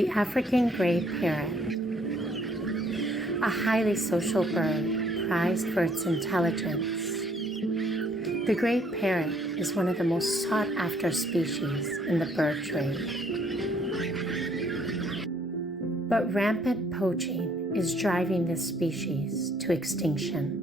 The African gray parrot, a highly social bird prized for its intelligence. The gray parrot is one of the most sought-after species in the bird trade. But rampant poaching is driving this species to extinction.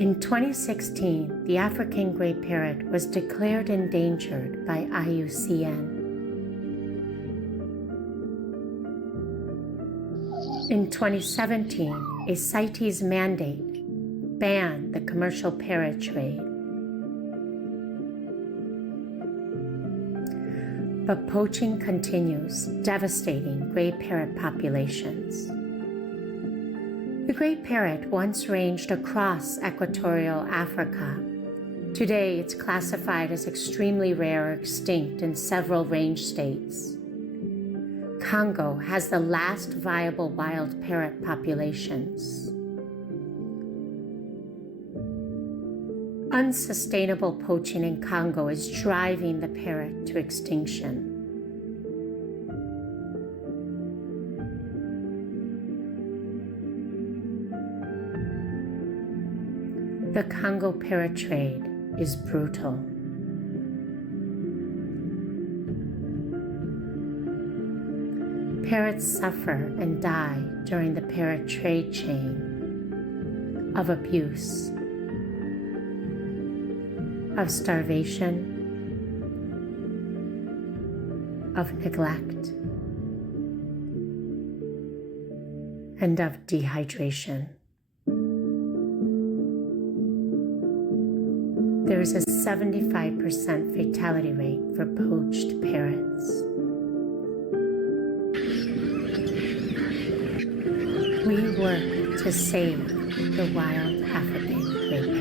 In 2016, the African gray parrot was declared endangered by IUCN. In 2017, a CITES mandate banned the commercial parrot trade. But poaching continues, devastating gray parrot populations. The gray parrot once ranged across equatorial Africa. Today, it's classified as extremely rare or extinct in several range states. Congo has the last viable wild parrot populations. Unsustainable poaching in Congo is driving the parrot to extinction. The Congo parrot trade is brutal. Parrots suffer and die during the parrot trade chain of abuse, of starvation, of neglect, and of dehydration. There is a 75% fatality rate for poached parrots. We work to save the wild African gray parrot.